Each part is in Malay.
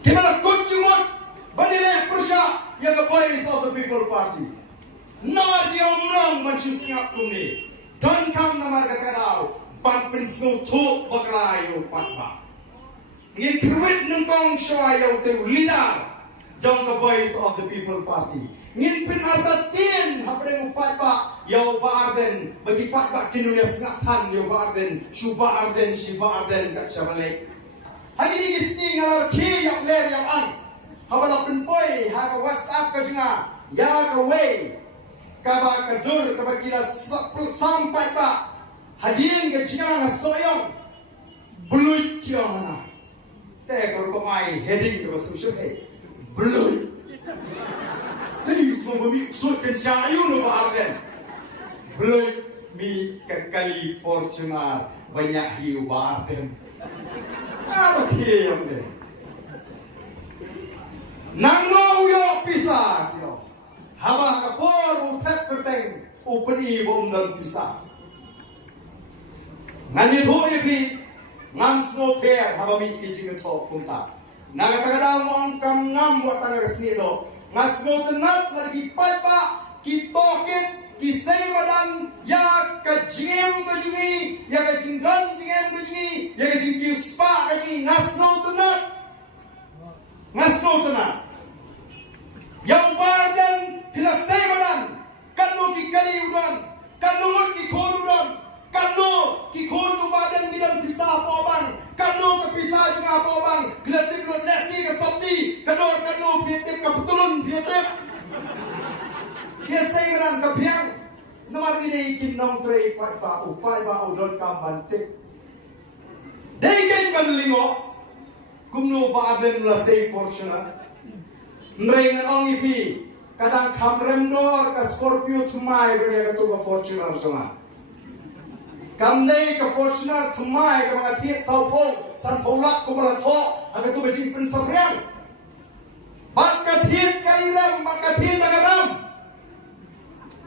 Kimana kunjungut banile Persya yang the voice of the people party. Namar dia umrang macam singap kumi. Dan kam namar kata kau ban pensel tu baklayo patba. Ngin tweet nungkong shoayo tu leader jang the voice of the people party. Ngin pin arta tin hapre patba yo barden bagi patba kinunya singap tan yo barden shuba arden shiba arden kat shabale. Hari ni kisni ngalor ki yang ler yang an. Habala penpoi ha WhatsApp ka jinga ya ka way kaba ka dur kaba kila sampai ka hadian ka jinga na soyong bluit kyo mana te ko ko mai heading ka social he bluit tadi semua bumi sud kan syayu no ba arden bluit mi ka kali Fortuner banyak hiu ba arden apa kiyam de Nangno yo pisah yo. Haba kapor utek berteng upeni bomdan pisah. Ngani tho ipi ngamsno care haba mi kijing tho punta. Naga tagada mong kam ngam watang resnido. Ngasno tenat lagi papa ki toket ki seimadan ya ka jingem bajungi ya ka jinggan jingem bajungi ya ka jingki spa kaji ngasno tenat. Ngasno tenat. Yang badan pila seimadan kanu ki kaliudan kanu ki khorudan kanu ki khoru badan bidan pisah poban kanu ke pisah jinga poban glatik lo nasi ke sabti kanu pietek ke petulun pietek dia seimadan ke piang namar ni kin nong trei pa upai ba udon kam bantik dei ken banlingo kumno badan la sei Fortuner Nrengan ong ipi kadang kamremdor ka Scorpio thumai bene ka tu ka Fortuner sama kamdei ka Fortuner thumai ka mga thiet saupol san polak ko mala tho aga tu bajing pen samriang bak ka thiet kairam bak ka thiet agaram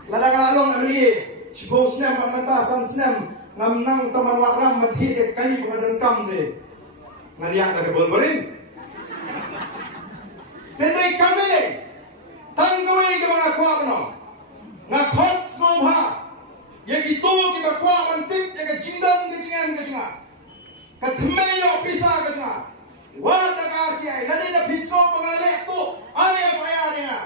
ladang along amli sibo snem mata san snem ngamnang taman waram mathiet kali bangadan kam de ngaliak ka bolborin Tendai kami tanggui ke mga kuwa kano ngakot smobha yang itu kita kuwa mantik yang jindan ke jingan ke jinga katmeyo pisa ke jinga wala karti ay lali na piso pangalek tu aya fayariya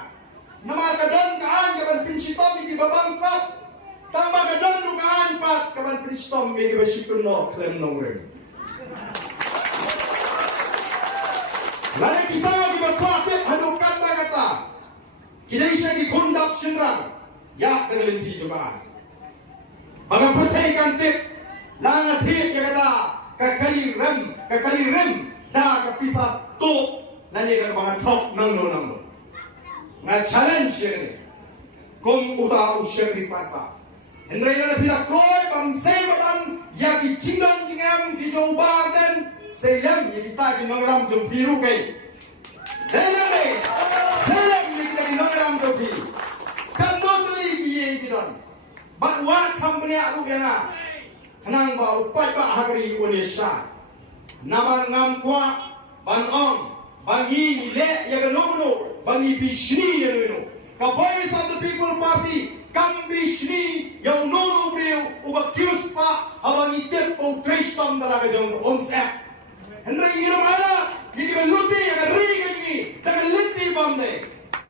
nama kadan kaan kaban pinshitom di babangsap tamba kadan dukaan pat kaban pinshitom di basikuno klem nongre Lalu kita berkuatit hadu kata-kata. Kita isya dikundap senrang. Ya dengan linti jemaah. Baga pertaikan tip. Langat hit yang kata. Kakali rem. Da kapisah tu. Nani kan bangan top nangno. Nga challenge ini. Kum uta usyang di pata. Hendrai lana bila kroy pamsemadan. Ya ki jingam ki jaubagan. Selam yang kita di Nongram jom biru kai. Selam yang kita di Nongram jom biru. Kando teli biye bidon. Bakwa company aku kena. Kenang ba upai ba hari Indonesia. Nama ngam kwa ban ong bangi le ya gano bangi bishni ya no. Ka voice of the people party kam bishni yang nono beu ubak kiuspa abangi tempo tristam dalaga jong onsep. Henry Giromara, jadi meluti, akan ri kini, tak meluti bamde.